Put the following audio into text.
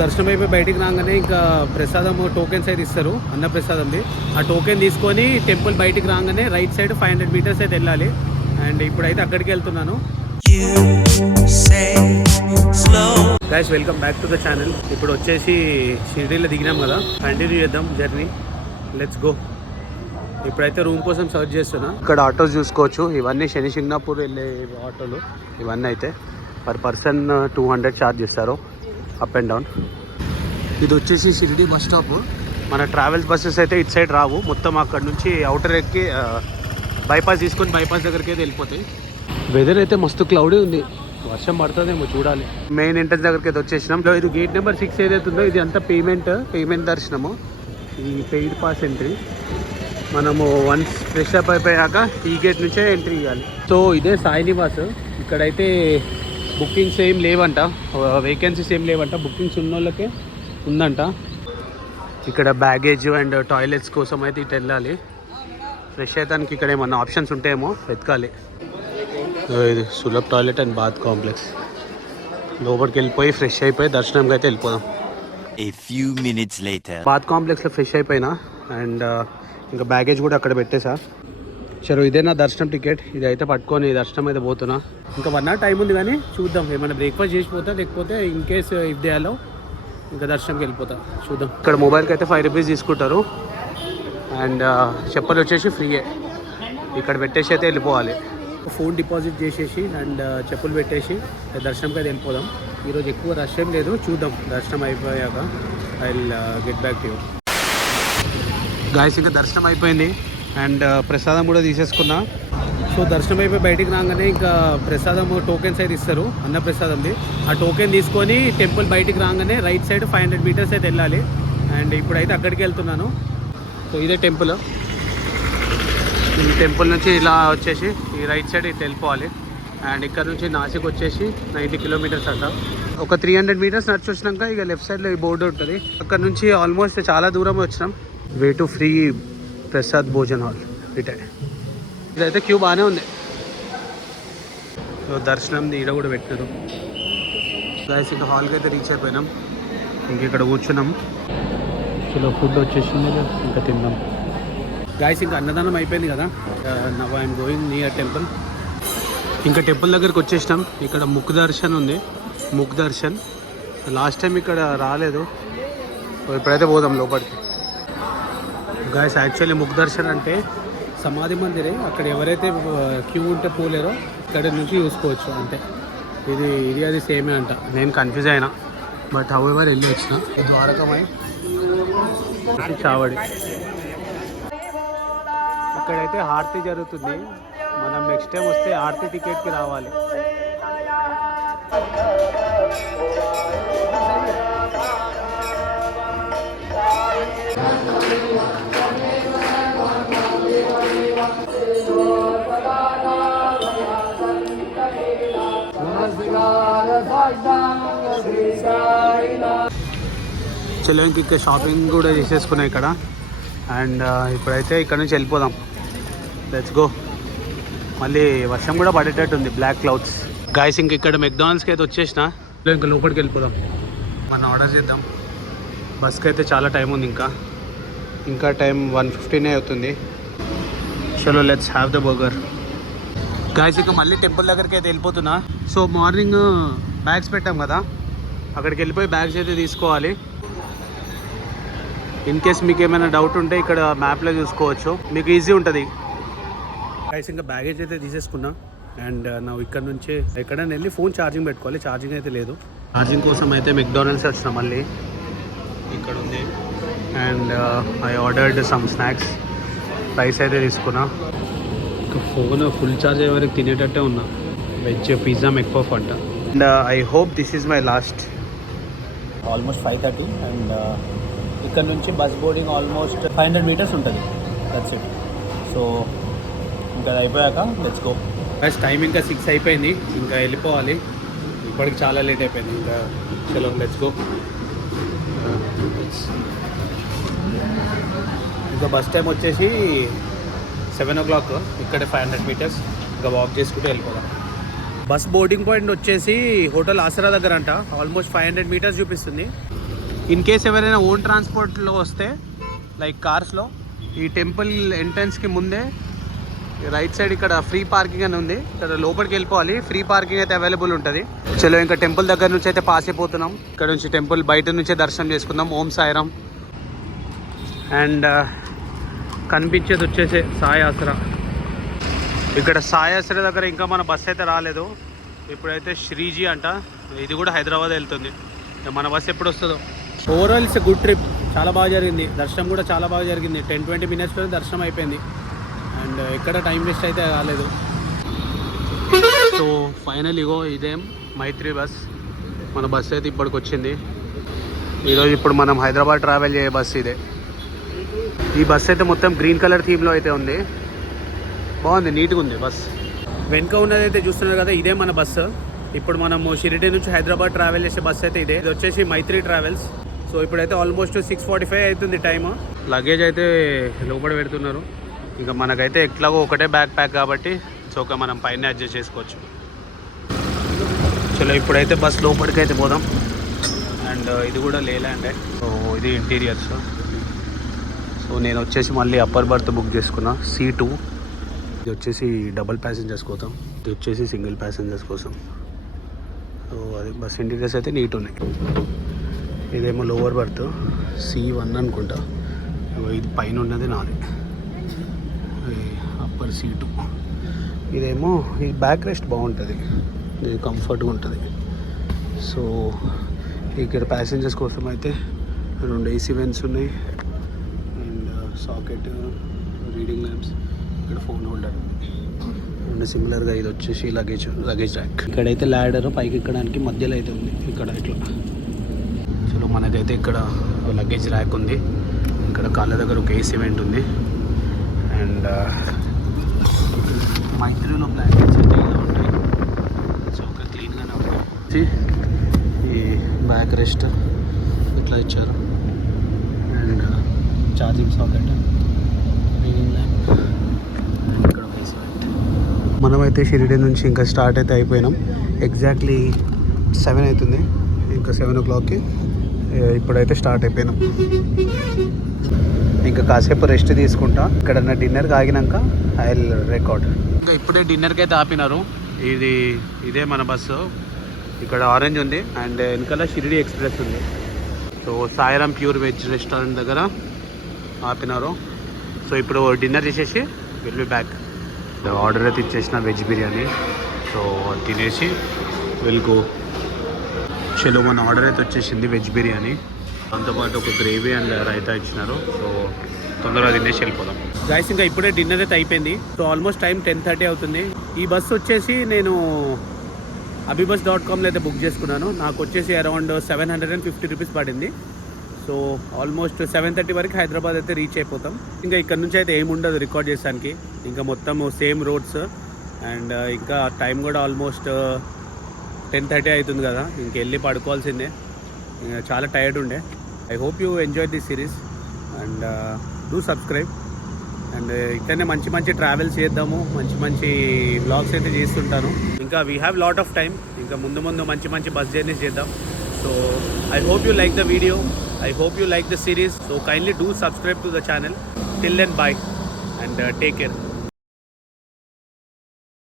దర్శనం అయిపోయి బయటికి రాగానే ఇంకా ప్రసాదం టోకెన్స్ అయితే ఇస్తారు, అన్న ప్రసాదంది. ఆ టోకెన్ తీసుకొని టెంపుల్ బయటికి రాగానే రైట్ సైడ్ 500 మీటర్స్ అయితే వెళ్ళాలి. అండ్ ఇప్పుడైతే అక్కడికి వెళ్తున్నాను. Guys welcome back to the channel. ఇప్పుడు వచ్చేసి షిరిడీలో దిగినాం కదా, కంటిన్యూ చేద్దాం జర్నీ. Let's go. ఇప్పుడైతే రూమ్ కోసం సర్చ్ చేస్తున్నా. ఇక్కడ ఆటోస్ చూసుకోవచ్చు, ఇవన్నీ శని సింగ్నాపూర్ వెళ్ళే ఆటోలు. ఇవన్నీ అయితే పర్ పర్సన్ 200 ఛార్జ్ చేస్తారు అప్ అండ్ డౌన్. ఇది వచ్చేసి షిరిడీ బస్ స్టాప్. మన ట్రావెల్స్ బస్సెస్ అయితే ఇటు సైడ్ రావు, మొత్తం అక్కడ నుంచి అవుటర్ ఎక్కి బైపాస్ తీసుకొని బైపాస్ దగ్గరికి అయితే వెళ్ళిపోతాయి. వెదర్ అయితే మస్తు క్లౌడీ ఉంది, వర్షం పడుతుందేమో చూడాలి. మెయిన్ ఎంట్రన్స్ దగ్గరికి అయితే వచ్చేసినాం. ఇది గేట్ నెంబర్ 6 ఏదైతే ఉందో ఇది అంతా పేమెంట్ దర్శనము. ఈ పెయిడ్ పాస్ ఎంట్రీ. మనము వన్స్ ఫ్రెష్ అప్ అయిపోయాక ఈ గేట్ నుంచే ఎంట్రీ ఇవ్వాలి. సో ఇదే సాయి నివాస్. ఇక్కడైతే బుకింగ్స్ ఏం లేవంట, వేకెన్సీస్ ఏం లేవంట, బుకింగ్స్ ఉన్న వాళ్ళకే ఉందంట. ఇక్కడ బ్యాగేజ్ అండ్ టాయిలెట్స్ కోసం అయితే ఇటు వెళ్ళాలి. ఫ్రెష్ అయ్యడానికి ఇక్కడ ఏమన్నా ఆప్షన్స్ ఉంటాయేమో వెతకాలి. ఇది Sulabh toilet and bath complex. లోపలికి వెళ్ళిపోయి ఫ్రెష్ అయిపోయి దర్శనంకి అయితే వెళ్ళిపోదాం. బాత్ కాంప్లెక్స్లో ఫ్రెష్ అయిపోయినా అండ్ ఇంకా బ్యాగేజ్ కూడా అక్కడ పెట్టేసా. చలో ఇదే నా దర్శనం టికెట్. ఇది అయితే పట్టుకొని దర్శనం అయితే పోతున్నా. ఇంకా 1 hour టైం ఉంది కానీ చూద్దాం, ఏమైనా బ్రేక్ఫాస్ట్ చేసిపోతా, లేకపోతే ఇన్ కేస్ ఇఫ్ దే అలో ఇంకా దర్శనంకి వెళ్ళిపోతా. చూద్దాం. ఇక్కడ మొబైల్కి అయితే 5 రూపీస్ తీసుకుంటారు అండ్ చెప్పలు వచ్చేసి ఫ్రీయే. ఇక్కడ పెట్టేసి అయితే వెళ్ళిపోవాలి. ఫోన్ డిపాజిట్ చేసేసి అండ్ చెప్పులు పెట్టేసి దర్శనంకి అయితే వెళ్ళిపోదాం. ఈరోజు ఎక్కువ రష్ ఏం లేదు, చూద్దాం దర్శనం అయిపోయాక. I will get back to you guys. ఇంకా దర్శనం అయిపోయింది అండ్ ప్రసాదం కూడా తీసేసుకున్నా. సో దర్శనం అయిపోయి బయటికి రాగానే ఇంకా ప్రసాదం టోకెన్స్ అయితే ఇస్తారు, అన్న ప్రసాదంది. ఆ టోకెన్ తీసుకొని టెంపుల్ బయటికి రాగానే రైట్ సైడ్ 500 మీటర్స్ అయితే వెళ్ళాలి. అండ్ ఇప్పుడైతే అక్కడికి వెళ్తున్నాను. సో ఇదే టెంపుల్. ఈ టెంపుల్ నుంచి ఇలా వచ్చేసి ఈ రైట్ సైడ్ ఇటు వెళ్ళిపోవాలి. అండ్ ఇక్కడ నుంచి నాసిక్ వచ్చేసి 90 కిలోమీటర్స్ అంట. ఒక 300 మీటర్స్ నడిచి వచ్చినాక ఇక లెఫ్ట్ సైడ్లో ఈ బోర్డు ఉంటుంది. అక్కడ నుంచి ఆల్మోస్ట్ చాలా దూరం వచ్చినాం. Way to free prasad Bhojan hall ఇటే. ఇదైతే క్యూ బాగానే ఉంది. సో దర్శనం ఈడ కూడా పెట్టారు గాయస్. ఇంకా హాల్కి అయితే రీచ్ అయిపోయినాం. ఇంక ఇక్కడ కూర్చున్నాం. చలో ఫుడ్ వచ్చేసింది, ఇంకా తిందాం గాయస్. ఇంకా అన్నదానం అయిపోయింది కదా. Now I'm going near temple. ఇంకా టెంపుల్ దగ్గరికి వచ్చేసినాం. ఇక్కడ ముక్ దర్శన్ ఉంది, ముక్ దర్శన్. లాస్ట్ టైం ఇక్కడ రాలేదు, ఇప్పుడైతే పోదాం లోపలికి గాయస్. యాక్చువల్లీ ముక్ దర్శన్ అంటే సమాధి మందిరే. అక్కడ ఎవరైతే క్యూ ఉంటే పోలేరో ఇక్కడ నుంచి చూసుకోవచ్చు. అంటే ఇది అది సేమే అంట. నేను కన్ఫ్యూజ్ అయినా, బట్ హౌ ఎవర్ వెళ్ళి వచ్చిన. ద్వారకమై చావడి. ఇక్కడైతే హారతి జరుగుతుంది. మనం నెక్స్ట్ టైం వస్తే హారతి టికెట్కి రావాలి. చలో ఇంక షాపింగ్ కూడా చేసేసుకున్నాం ఇక్కడ. అండ్ ఇప్పుడైతే ఇక్కడ నుంచి వెళ్ళిపోదాం. Let's go. మళ్ళీ వర్షం కూడా పడేటట్టుంది, బ్లాక్ క్లౌడ్స్ గాయస్. ఇంక ఇక్కడ మెక్డానల్డ్స్కి అయితే వచ్చేసిన. ఇంకా లోపలికి వెళ్ళిపోదాం, మనం ఆర్డర్ చేద్దాం. బస్కి అయితే చాలా టైం ఉంది, ఇంకా టైం 1:15 అవుతుంది. చలో let's have the burger guys. ఇంకా మళ్ళీ టెంపుల్ దగ్గరికి అయితే వెళ్ళిపోతున్నా. సో మార్నింగ్ బ్యాగ్స్ పెట్టాం కదా, అక్కడికి వెళ్ళిపోయి బ్యాగ్స్ అయితే తీసుకోవాలి. ఇన్ కేస్ మీకు ఏమైనా డౌట్ ఉంటే ఇక్కడ మ్యాప్లో చూసుకోవచ్చు, మీకు ఈజీ ఉంటుంది గైస్. ఇంకా బ్యాగేజ్ అయితే తీసేసుకున్నా. అండ్ నా ఇక్కడ నుంచి ఎక్కడైనా వెళ్ళి ఫోన్ ఛార్జింగ్ పెట్టుకోవాలి. ఛార్జింగ్ అయితే లేదు. ఛార్జింగ్ కోసం అయితే మెక్డానల్డ్స్ వచ్చినా మళ్ళీ ఇక్కడ ఉంది. And I ordered some snacks. Rice అయితే తీసుకున్నా. ఇంకా ఫోన్ ఫుల్ ఛార్జ్ అయ్యే వరకు తినేటట్టే ఉన్నా. వెజ్ పిజ్జా మెక్పఫ్ అంట. And I hope this is my last. Almost 5:30 and ఇక్కడ నుంచి బస్ బోర్డింగ్ ఆల్మోస్ట్ 500 మీటర్స్ ఉంటుంది. That's it. సో ఇంకా అయిపోయాక లెట్స్ గో. బస్ టైం ఇంకా 6 అయిపోయింది, ఇంకా వెళ్ళిపోవాలి. ఇప్పటికి చాలా లేట్ అయిపోయింది. ఇంకా చలో లెట్స్ గో. ఇంకా బస్ టైం వచ్చేసి 7 o'clock. ఇక్కడే 500 మీటర్స్ ఇంకా వాక్ చేసుకుంటూ వెళ్ళిపోదాం. బస్ బోర్డింగ్ పాయింట్ వచ్చేసి హోటల్ ఆసరా దగ్గర అంట. ఆల్మోస్ట్ 500 మీటర్స్ చూపిస్తుంది. ఇన్ కేస్ ఎవరైనా ఓన్ ట్రాన్స్పోర్ట్లో వస్తే లైక్ కార్స్లో ఈ టెంపుల్ ఎంట్రన్స్కి ముందే రైట్ సైడ్ ఇక్కడ ఫ్రీ పార్కింగ్ అని ఉంది. ఇక్కడ లోపలికి వెళ్ళిపోవాలి. ఫ్రీ పార్కింగ్ అయితే అవైలబుల్ ఉంటుంది. చలో ఇంకా టెంపుల్ దగ్గర నుంచి అయితే పాస్ అయిపోతున్నాం. ఇక్కడ నుంచి టెంపుల్ బయట నుంచే దర్శనం చేసుకుందాం. ఓం సాయిరామ్. అండ్ కనిపించేది వచ్చేసి సాయి ఆసరా. ఇక్కడ సాయి ఆసరా దగ్గర ఇంకా మన బస్ అయితే రాలేదు. ఇప్పుడైతే శ్రీజీ అంట. ఇది కూడా హైదరాబాద్ వెళ్తుంది. మన బస్ ఎప్పుడు వస్తుందో. Overall it's good trip. చాలా బాగా జరిగింది. దర్శనం కూడా చాలా బాగా జరిగింది. 10-20 మినిట్స్లో దర్శనం అయిపోయింది. అండ్ ఎక్కడ టైం వేస్ట్ అయితే కాలేదు. సో ఫైనల్ ఇగో ఇదేం మైత్రి బస్. మన బస్ అయితే ఇప్పటికి వచ్చింది. ఈరోజు ఇప్పుడు మనం హైదరాబాద్ ట్రావెల్ చేసే బస్ ఇదే. ఈ బస్ అయితే మొత్తం గ్రీన్ కలర్ థీమ్లో అయితే ఉంది. బాగుంది, నీట్గా ఉంది బస్. వెనుక ఉన్నది అయితే చూస్తున్నారు కదా, ఇదే మన బస్సు. ఇప్పుడు మనము షిరిడి నుంచి హైదరాబాద్ ట్రావెల్ చేసే బస్ అయితే ఇదే. ఇది వచ్చేసి మైత్రి ట్రావెల్స్. సో ఇప్పుడైతే ఆల్మోస్ట్ 6:45 అవుతుంది టైము. లగేజ్ అయితే లోపల పెడుతున్నారు. ఇంకా మనకైతే ఎట్లాగో ఒకటే బ్యాగ్ ప్యాక్ కాబట్టి సో మనం పైన అడ్జస్ట్ చేసుకోవచ్చు. చలో ఇప్పుడైతే బస్ లోపలికి అయితే పోదాం. అండ్ ఇది కూడా లేలాండే. సో ఇది ఇంటీరియర్స్. సో నేను వచ్చేసి మళ్ళీ అప్పర్ బర్త్ బుక్ చేసుకున్నా C2. ఇది వచ్చేసి డబుల్ ప్యాసింజర్స్ కోసం, ఇది వచ్చేసి సింగిల్ ప్యాసింజర్స్ కోసం. సో అది బస్ ఇంటీరియర్స్ అయితే నీట్ ఉన్నాయి. ఇదేమో లోవర్ బర్త్ C1 అనుకుంటా. ఇది పైన ఉన్నది నాది. Upper C2. ఇదేమో ఈ బ్యాక్ రెస్ట్ బాగుంటుంది, ఇది కంఫర్ట్గా ఉంటుంది. సో ఇక్కడ ప్యాసింజర్స్ కోసం అయితే 2 AC వెంట్స్ ఉన్నాయి. అండ్ సాకెట్, రీడింగ్ ల్యాంప్స్, ఇక్కడ ఫోన్ హోల్డర్ ఉంది. అండ్ సిమిలర్గా ఇది వచ్చేసి లగేజ్ ర్యాక్. ఇక్కడైతే ల్యాడర్ పైకి ఎక్కడానికి మధ్యలో అయితే ఉంది ఇక్కడ ఇట్లా. చలో మనకైతే ఇక్కడ లగేజ్ ర్యాక్ ఉంది. ఇక్కడ కాళ్ళ దగ్గర ఒక AC వెంట్ ఉంది. అండ్ మైత్రిలో బ్లాంకెట్స్ అయితే ఇలా ఉంటాయి. సో ఒక క్లీన్గానే ఉంటాయి. ఈ బ్యాక్ రెస్ట్ ఇట్లా ఇచ్చారు. And charging socket, reading lamp, ఇక్కడ ఒక AC వెంట్. మనమైతే షిరిడి నుంచి ఇంకా స్టార్ట్ అయితే అయిపోయినాం. ఎగ్జాక్ట్లీ 7 అవుతుంది. ఇంకా 7 o'clockకి ఇప్పుడైతే స్టార్ట్ అయిపోయినాం. ఇంకా కాసేపు రెస్ట్ తీసుకుంటా. ఇక్కడ డిన్నర్కి ఆగినాక ఐ విల్ రికార్డ్. ఇంకా ఇప్పుడే డిన్నర్కి అయితే ఆపినారు. ఇదే మన బస్సు. ఇక్కడ ఆరెంజ్ ఉంది అండ్ వెనకాల షిరిడి ఎక్స్ప్రెస్ ఉంది. So Sairam pure veg restaurant దగ్గర ఆపినారు. సో ఇప్పుడు డిన్నర్ చేసేసి విల్ బి బ్యాక్. ఆర్డర్ అయితే ఇచ్చేసిన వెజ్ బిర్యానీ. సో తినేసి విల్ గో. చలో మన ఆర్డర్ అయితే వచ్చేసింది వెజ్ బిర్యానీ. దాంతోపాటు ఒక గ్రేవీ అండ్ రైతా ఇచ్చినారు. సో తొందరగా తినేసి వెళ్ళిపోదాం. గైస్ ఇంకా ఇప్పుడే డిన్నర్ అయితే అయిపోయింది. సో ఆల్మోస్ట్ టైం 10:30 అవుతుంది. ఈ బస్సు వచ్చేసి నేను abhibus.comలో అయితే బుక్ చేసుకున్నాను. నాకు వచ్చేసి అరౌండ్ 750 రూపీస్ పడింది. సో ఆల్మోస్ట్ 7:30 వరకు హైదరాబాద్ అయితే రీచ్ అయిపోతాం. ఇంకా ఇక్కడ నుంచి అయితే ఏముండదు రికార్డ్ చేసానికి. ఇంకా మొత్తం సేమ్ రోడ్స్. అండ్ ఇంకా టైం కూడా ఆల్మోస్ట్ 10:30 అవుతుంది కదా. ఇంకెళ్ళి పడుకోవాల్సిందే. చాలా టైర్డ్ ఉండే. I hope you enjoy this series and do subscribe. And ఇట్లనే మంచి ట్రావెల్స్ చేద్దాము. మంచి వ్లాగ్స్ అయితే చేస్తుంటాను. ఇంకా we have lot of time. ఇంకా ముందు మంచి బస్ జర్నీస్ చేద్దాం. So I hope you like the video. I hope you like the series. So kindly do subscribe to the channel. Till then bye and take care.